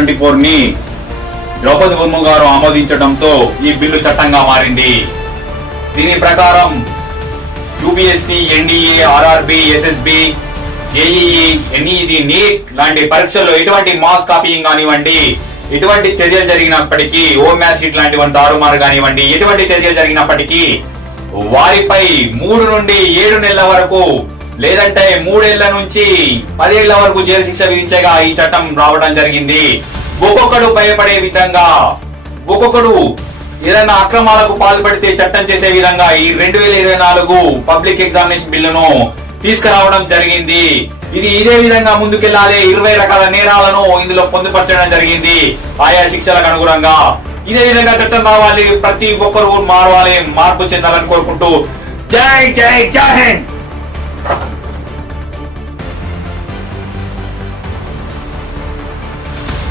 2024 ని ద్రౌపది ముర్ము గారు ఆమోదించడంతో ఈ బిల్లు చట్టంగా మారింది. దీని ప్రకారం UPSC, NDA, RRB, SSB, JEE, ఎన్ఈడి, నీట్ లాంటి పరీక్షల్లో ఎటువంటి మాస్ కాపీయింగ్ కానివ్వండి, ఎటువంటి చర్యలు జరిగినప్పటికీ, హోమ్ మ్యాచ్ షీట్ లాంటి తారుమారు కానివ్వండి, ఎటువంటి చర్యలు జరిగినప్పటికీ వారిపై 3 నుండి 7 నెలల వరకు లేదంటే 3 ఏళ్ల నుంచి 10 ఏళ్ల వరకు జైలు శిక్ష విధించగా ఈ చట్టం రావడం జరిగింది. ఒక్కొక్కడు భయపడే విధంగా, ఒక్కొక్కడు ఏదైనా అక్రమాలకు పాల్పడితే చట్టం చేసే విధంగా ఈ 2024 పబ్లిక్ ఎగ్జామినేషన్ బిల్లును తీసుకురావడం జరిగింది. ఇదే విధంగా ముందుకెళ్లాలి. 20 రకాల నేరాలను ఇందులో పొందుపరచడం జరిగింది ఆయా శిక్షలకు అనుగుణంగా. ఇదే విధంగా చట్టం రావాలి, ప్రతి ఒక్కరు మారవాలి, మార్పు చెందాలని కోరుకుంటూ జై జై జై హింద్.